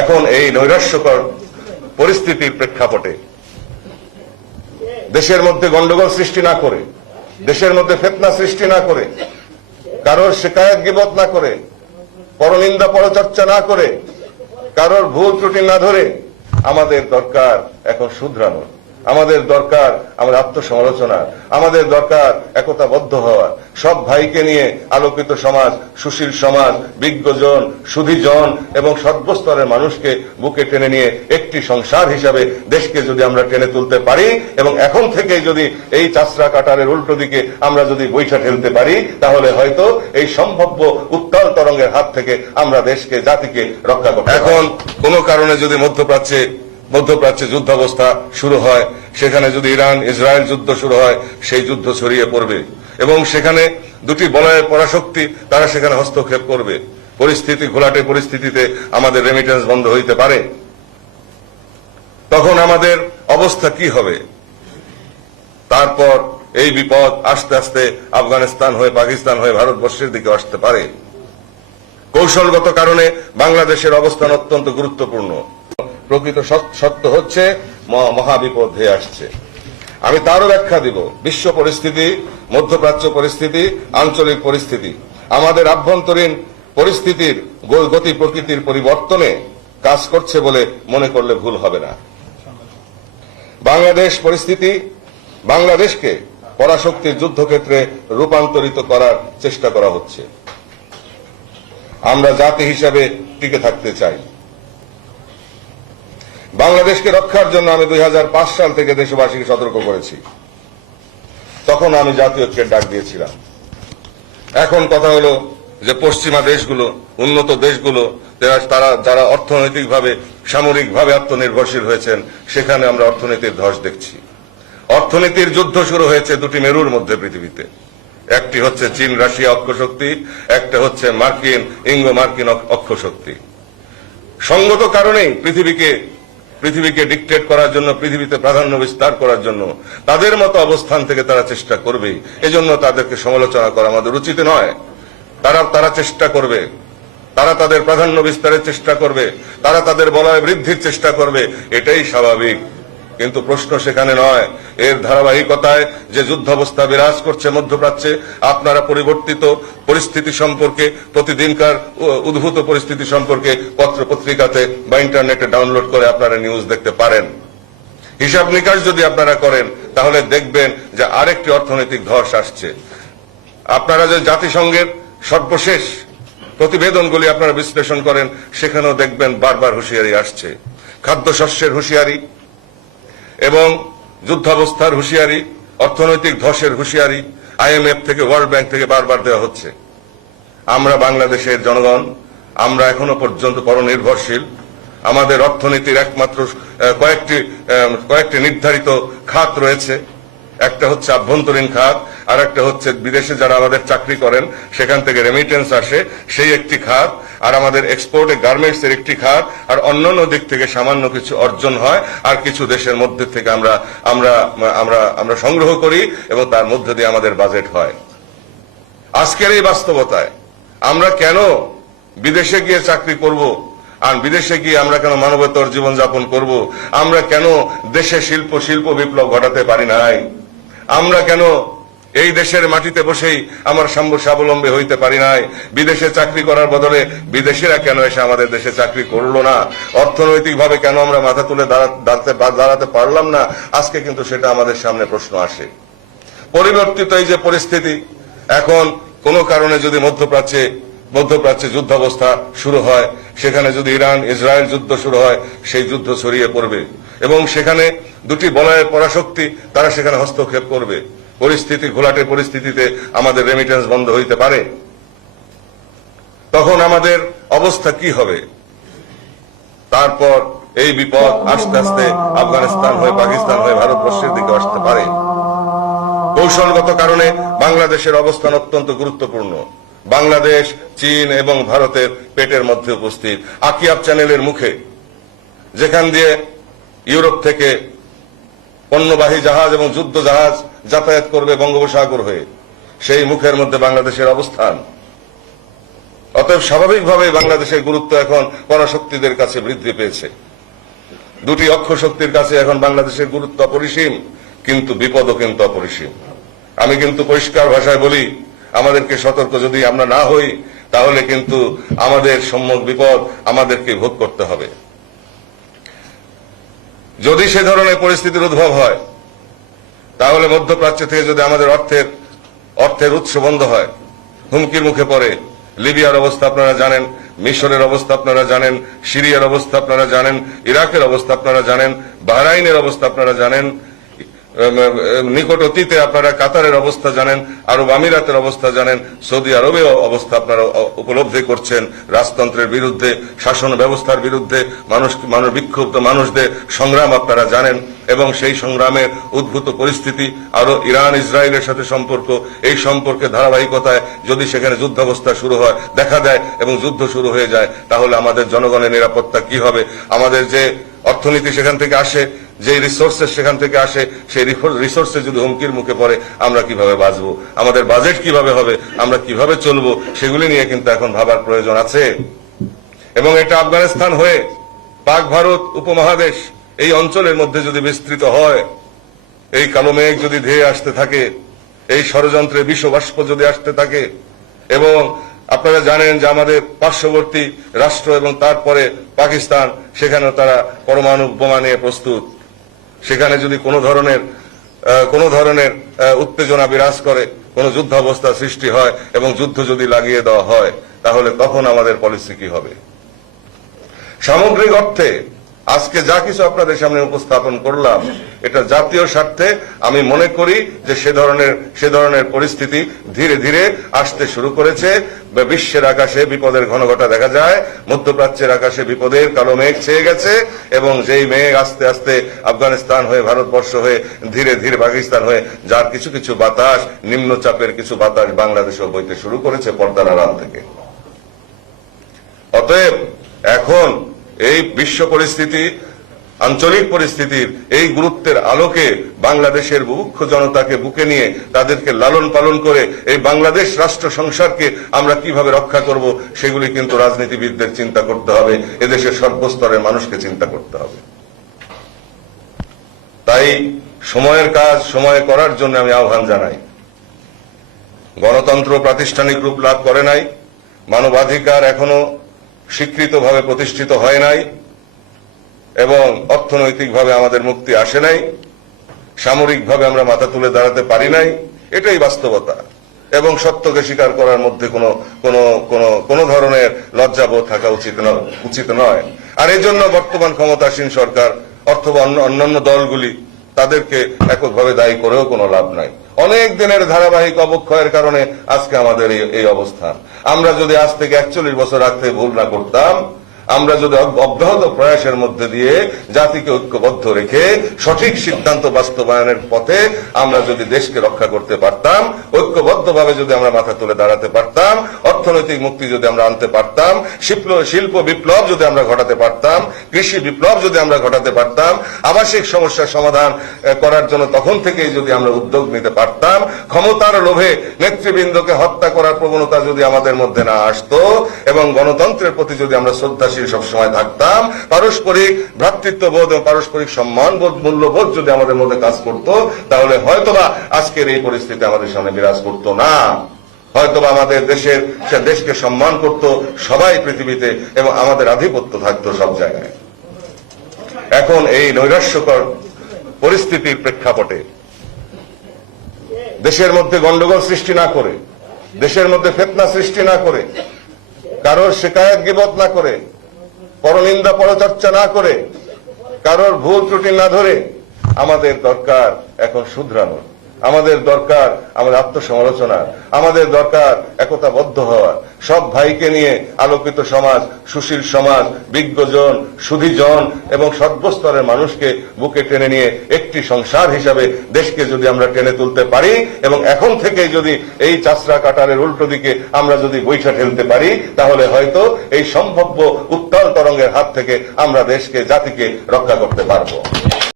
এখন এই নৈরাশ্যকর পরিস্থিতির প্রেক্ষাপটে দেশের মধ্যে গন্ডগোল সৃষ্টি না করে, দেশের মধ্যে ফিতনা সৃষ্টি না করে, কারোর শিকায়ত গীবত না করে, পরনিন্দা পরচর্চা না করে, কারোর ভুল ত্রুটি না ধরে আমাদের দরকার এখন শুধরানো, আমাদের দরকার আমাদের আত্মসমালোচনা, আমাদের দরকার একতাবদ্ধ হওয়া, সব ভাইকে নিয়ে আলোকিত সমাজ, সুশীল সমাজ, বিজ্ঞজন, সুধীজন এবং সর্বস্তরের মানুষকে বুকে টেনে নিয়ে একটি সংসার হিসাবে দেশকে যদি আমরা টেনে তুলতে পারি এবং এখন থেকে যদি এই চাষরা কাটারের উল্টো দিকে আমরা যদি বৈঠা ঠেলতে পারি, তাহলে হয়তো এই সম্ভাব্য উত্তাল তরঙ্গের হাত থেকে আমরা দেশকে, জাতিকে রক্ষা করতে। এখন কোনো কারণে যদি মধ্যপ্রাচ্যে যুদ্ধাবস্থা শুরু হয়, সেখানে যদি ইরান ইসরায়েল যুদ্ধ শুরু হয়, সেই যুদ্ধ ছড়িয়ে পড়বে এবং সেখানে দুটি বলয়ের পরাশক্তি তারা সেখানে হস্তক্ষেপ করবে। পরিস্থিতি ঘোলাটে পরিস্থিতিতে আমাদের রেমিটেন্স বন্ধ হইতে পারে। তখন আমাদের অবস্থা কি হবে? তারপর এই বিপদ আস্তে আস্তে আফগানিস্তান হয়ে, পাকিস্তান হয়ে ভারতবর্ষের দিকে আসতে পারে। কৌশলগত কারণে বাংলাদেশের অবস্থান অত্যন্ত গুরুত্বপূর্ণ। প্রকৃত সত্য হচ্ছে মহাবিপদ হয়ে আসছে। আমি তারও ব্যাখ্যা দিব। বিশ্ব পরিস্থিতি, মধ্যপ্রাচ্য পরিস্থিতি, আঞ্চলিক পরিস্থিতি আমাদের আভ্যন্তরীণ পরিস্থিতির গতি প্রকৃতির পরিবর্তনে কাজ করছে বলে মনে করলে ভুল হবে না। বাংলাদেশ পরিস্থিতি বাংলাদেশকে পরাশক্তির যুদ্ধক্ষেত্রে রূপান্তরিত করার চেষ্টা করা হচ্ছে। আমরা জাতি হিসাবে টিকে থাকতে চাই। বাংলাদেশকে রক্ষার জন্য আমি 2005 সাল থেকে দেশবাসীকে সতর্ক করেছি। তখন আমি জাতীয় ঐক্যের ডাক দিয়েছিলাম। এখন কথা হলো যে পশ্চিমা দেশগুলো, উন্নত দেশগুলো, যারা অর্থনৈতিকভাবে, সামরিকভাবে আত্মনির্ভরশীল হয়েছেন, সেখানে আমরা অর্থনীতির ধস দেখছি। অর্থনীতির যুদ্ধ শুরু হয়েছে দুটি মেরুর মধ্যে পৃথিবীতে। একটি হচ্ছে চীন রাশিয়া অক্ষশক্তি, একটা হচ্ছে ইঙ্গো মার্কিন অক্ষশক্তি। সঙ্গত কারণেই পৃথিবীকে ডিকটেট করার জন্য, পৃথিবীতে প্রাধান্য বিস্তার করার জন্য তাদের মতো অবস্থান থেকে তারা চেষ্টা করবে। এজন্য তাদেরকে সমালোচনা করা আমাদের উচিত নয়। তারা চেষ্টা করবে, তারা তাদের প্রাধান্য বিস্তারের চেষ্টা করবে, তারা তাদের বলয় বৃদ্ধির চেষ্টা করবে, এটাই স্বাভাবিক। কিন্তু প্রশ্ন সেখানে নয়। এর ধারাবাহিকতায় যে যুদ্ধাবস্থা বিরাজ করছে মধ্যপ্রাচ্যে, আপনারা পরিবর্তিত পরিস্থিতি সম্পর্কে, প্রতিদিনকার উদ্ভূত পরিস্থিতি সম্পর্কে পত্র পত্রিকাতে বা ইন্টারনেটে ডাউনলোড করে আপনারা নিউজ দেখতে পারেন। হিসাব নিকাশ যদি আপনারা করেন, তাহলে দেখবেন যে আরেকটি অর্থনৈতিক ধস আসছে। আপনারা যে জাতিসংঘের সর্বশেষ প্রতিবেদনগুলি আপনারা বিশ্লেষণ করেন, সেখানেও দেখবেন বারবার হুঁশিয়ারি আসছে। খাদ্যশস্যের হুঁশিয়ারি এবং যুদ্ধাবস্থার হুঁশিয়ারি, অর্থনৈতিক ধসের হুঁশিয়ারি IMF থেকে, ওয়ার্ল্ড ব্যাংক থেকে বারবার দেওয়া হচ্ছে। আমরা বাংলাদেশের জনগণ, আমরা এখনো পর্যন্ত পরনির্ভরশীল। আমাদের অর্থনীতির একমাত্র কয়েকটি নির্ধারিত খাত রয়েছে। একটা হচ্ছে আভ্যন্তরীণ খাত, আর একটা হচ্ছে বিদেশে যারা আমাদের চাকরি করেন সেখান থেকে রেমিটেন্স আসে, সেই একটি খাত, আর আমাদের এক্সপোর্টে গার্মেন্টস এর একটি খাত, আর অন্যান্য দিক থেকে সামান্য কিছু অর্জন হয়, আর কিছু দেশের মধ্যে থেকে আমরা সংগ্রহ করি এবং তার মধ্যে দিয়ে আমাদের বাজেট হয়। আজকের এই বাস্তবতায় আমরা কেন বিদেশে গিয়ে চাকরি করব, আর বিদেশে গিয়ে আমরা কেন মানবতর জীবনযাপন করব? আমরা কেন দেশে শিল্প বিপ্লব ঘটাতে পারি নাই? আমরা কেন এই দেশের মাটিতে বসেই আমার স্বাবলম্বী হইতে পারি নাই? বিদেশে চাকরি করার বদলে বিদেশিরা কেন এসে আমাদের দেশে চাকরি করলো না? অর্থনৈতিকভাবে কেন আমরা মাথা তুলে দাঁড়াতে পারলাম না? আজকে কিন্তু সেটা আমাদের সামনে প্রশ্ন আসে। পরিবর্তিত এই যে পরিস্থিতি, এখন কোনো কারণে যদি মধ্যপ্রাচ্যে যুদ্ধাবস্থা শুরু হয়, সেখানে যদি ইরান ইসরায়েল যুদ্ধ শুরু হয়, সেই যুদ্ধ ছড়িয়ে পড়বে এবং সেখানে দুটি বলয়ের পরাশক্তি তারা সেখানে হস্তক্ষেপ করবে। পরিস্থিতি ঘোলাটে পরিস্থিতিতে আমাদের রেমিটেন্স বন্ধ হইতে পারে। তখন আমাদের অবস্থা কি হবে? তারপর এই বিপদ আস্তে আস্তে আফগানিস্তান হয়ে, পাকিস্তান হয়ে ভারতবর্ষের দিকে আসতে পারে। কৌশলগত কারণে বাংলাদেশের অবস্থান অত্যন্ত গুরুত্বপূর্ণ। বাংলাদেশ চীন এবং ভারতের পেটের মধ্যে উপস্থিত, আকিয়াব চ্যানেলের মুখে, যেখান দিয়ে ইউরোপ থেকে পণ্যবাহী জাহাজ এবং যুদ্ধ জাহাজ যাতায়াত করবে বঙ্গোপসাগর হয়ে, সেই মুখের মধ্যে বাংলাদেশের অবস্থান। অতএব স্বাভাবিকভাবে বাংলাদেশের গুরুত্ব এখন পরাশক্তিদের কাছে বৃদ্ধি পেয়েছে। দুটি অক্ষশক্তির কাছে এখন বাংলাদেশের গুরুত্ব অপরিসীম, কিন্তু বিপদও কিন্তু অপরিসীম। আমি কিন্তু পরিষ্কার ভাষায় বলি, আমাদেরকে সতর্ক যদি আমরা না হই, তাহলে কিন্তু আমাদের সম্মুখ বিপদ আমাদেরকে ভোগ করতে হবে। যদি সে ধরনের পরিস্থিতির উদ্ভব হয়, তাহলে মধ্যপ্রাচ্য থেকে যদি আমাদের অর্থের উৎস বন্ধ হয়, হুমকির মুখে পড়ে, লিবিয়ার অবস্থা আপনারা জানেন, মিশরের অবস্থা আপনারা জানেন, সিরিয়ার অবস্থা আপনারা জানেন, ইরাকের অবস্থা আপনারা জানেন, বাহরাইনের অবস্থা আপনারা জানেন, নিকট অতীতে আপনারা কাতারের অবস্থা জানেন, আরব আমিরাতের অবস্থা জানেন, সৌদি আরবের অবস্থা আপনারা উপলব্ধি করছেন। রাজতন্ত্রের বিরুদ্ধে, শাসন ব্যবস্থার বিরুদ্ধে বিক্ষুব্ধ মানুষদের সংগ্রাম আপনারা জানেন, এবং সেই সংগ্রামের উদ্ভূত পরিস্থিতি, আরো ইরান ইসরায়েলের সাথে সম্পর্ক, এই সম্পর্কে ধারাবাহিকতায় যদি সেখানে যুদ্ধাবস্থা শুরু হয়, দেখা দেয় এবং যুদ্ধ শুরু হয়ে যায়, তাহলে আমাদের জনগণের নিরাপত্তা কি হবে? আমাদের যে অর্থনীতি সেখান থেকে আসে, যে রিসোর্সেস সেখান থেকে আসে, সেই রিসোর্সে যদি হুমকির মুখে পড়ে, আমরা কিভাবে বাঁচবো? আমাদের বাজেট কিভাবে হবে? আমরা কিভাবে চলবো? সেগুলি নিয়ে কিন্তু এখন ভাবার প্রয়োজন আছে। এবং এটা আফগানিস্তান হয়ে পাক ভারত উপমহাদেশ এই অঞ্চলের মধ্যে যদি বিস্তৃত হয়, এই কালো মেঘ যদি ধেয়ে আসতে থাকে, এই ষড়যন্ত্রের বিষবাষ্প যদি আসতে থাকে, এবং আপনারা জানেন যে আমাদের পার্শ্ববর্তী রাষ্ট্র এবং তারপরে পাকিস্তান, সেখানেও তারা পরমাণু বোমা নিয়ে প্রস্তুত। সেখানে যদি কোনো ধরনের উত্তেজনা বিরাজ করে, কোনো যুদ্ধাবস্থা সৃষ্টি হয় এবং যুদ্ধ যদি লাগিয়ে দেওয়া হয়, তাহলে তখন আমাদের পলিসি কি হবে? সামগ্রিক অর্থে আজকে যা কিছু আপনাদের সামনে উপস্থাপন করলাম, এটা জাতীয় স্বার্থে আমি মনে করি যে সে ধরনের পরিস্থিতি ধীরে ধীরে আসতে শুরু করেছে। বিশ্বের আকাশে বিপদের ঘনঘটা দেখা যায়, মধ্যপ্রাচ্যের আকাশে বিপদের কালো মেঘ ছেয়ে গেছে, এবং যেই মেঘ আস্তে আস্তে আফগানিস্তান হয়ে, ভারতবর্ষ হয়ে, ধীরে ধীরে পাকিস্তান হয়ে, যার কিছু কিছু বাতাস, নিম্নচাপের কিছু বাতাস বাংলাদেশেও বইতে শুরু করেছে পর্দার আড়াল থেকে। অতএব এখন এই বিশ্ব পরিস্থিতি, আঞ্চলিক পরিস্থিতির এই গুরুত্বের আলোকে বাংলাদেশের বুভুক্ষ জনতাকে বুকে নিয়ে তাদেরকে লালন পালন করে এই বাংলাদেশ রাষ্ট্র সংসারকে আমরা কিভাবে রক্ষা করব, সেগুলি কিন্তু রাজনীতিবিদদের চিন্তা করতে হবে, এদেশের সর্বস্তরের মানুষকে চিন্তা করতে হবে। তাই সময়ের কাজ সময়ে করার জন্য আমি আহ্বান জানাই। গণতন্ত্র প্রাতিষ্ঠানিক রূপ লাভ করে নাই, মানবাধিকার এখনো স্বীকৃতভাবে প্রতিষ্ঠিত হয় নাই, এবং অর্থনৈতিকভাবে আমাদের মুক্তি আসে নাই, সামরিকভাবে আমরা মাথা তুলে দাঁড়াতে পারি নাই, এটাই বাস্তবতা। এবং সত্যকে স্বীকার করার মধ্যে কোনো ধরনের লজ্জাবোধ থাকা উচিত নয়। আর এই জন্য বর্তমান ক্ষমতাসীন সরকার অথবা অন্যান্য দলগুলি তাদেরকে এককভাবে দায়ী করেও কোনো লাভ নাই। অনেক দিনের ধারাবাহিক অবক্ষয়ের কারণে আজকে আমাদের এই অবস্থান। আমরা যদি আজ থেকে 41 বছর আগ থেকে ভুল না করতাম, আমরা যদি অব্যাহত প্রয়াসের মধ্যে দিয়ে জাতিকে ঐক্যবদ্ধ রেখে সঠিক সিদ্ধান্ত বাস্তবায়নের পথে আমরা যদি দেশকে রক্ষা করতে পারতাম, ঐক্যবদ্ধভাবে যদি আমরা মাথা তুলে দাঁড়াতে পারতাম, অর্থনৈতিক মুক্তি যদি আমরা আনতে পারতাম, শিল্প বিপ্লব যদি আমরা ঘটাতে পারতাম, কৃষি বিপ্লব যদি আমরা ঘটাতে পারতাম, আবাসিক সমস্যার সমাধান করার জন্য তখন থেকেই যদি আমরা উদ্যোগ নিতে পারতাম, ক্ষমতার লোভে নেতৃবৃন্দকে হত্যা করার প্রবণতা যদি আমাদের মধ্যে না আসতো, এবং গণতন্ত্রের প্রতি যদি আমরা শ্রদ্ধাশীল সবসময় থাকতাম, পারস্পরিক ভ্রাতৃত্ববোধ এবং পারস্পরিক সম্মানবোধ, মূল্যবোধ যদি আমাদের মধ্যে কাজ করত, তাহলে হয়তোবা আজকের এই পরিস্থিতি আমাদের সামনে বিরাজ করত না। হয়তোবা আমাদের দেশকে সম্মান করত সবাই পৃথিবীতে, এবং আমাদের আধিপত্য থাকতো সব জায়গায়। এখন এই নৈরাশ্যকর পরিস্থিতির প্রেক্ষাপটে দেশের মধ্যে গন্ডগোল সৃষ্টি না করে, দেশের মধ্যে ফিতনা সৃষ্টি না করে, কারোর শিকায়ত গীবত না করে, পরনিন্দা পরচর্চা না করে, কারোর ভুল ত্রুটি না ধরে আমাদের দরকার এখন শুধরানো, আমাদের দরকার আমাদের আত্মসমালোচনা, আমাদের দরকার একতাবদ্ধ হওয়া, সব ভাইকে নিয়ে আলোকিত সমাজ, সুশীল সমাজ, বিজ্ঞজন, সুধীজন এবং সর্বস্তরের মানুষকে বুকে টেনে নিয়ে একটি সংসার হিসাবে দেশকে যদি আমরা টেনে তুলতে পারি, এবং এখন থেকে যদি এই চাষরা কাটারের উল্টো দিকে আমরা যদি বৈঠা ঠেলতে পারি, তাহলে হয়তো এই সম্ভাব্য উত্তাল তরঙ্গের হাত থেকে আমরা দেশকে, জাতিকে রক্ষা করতে পারবো।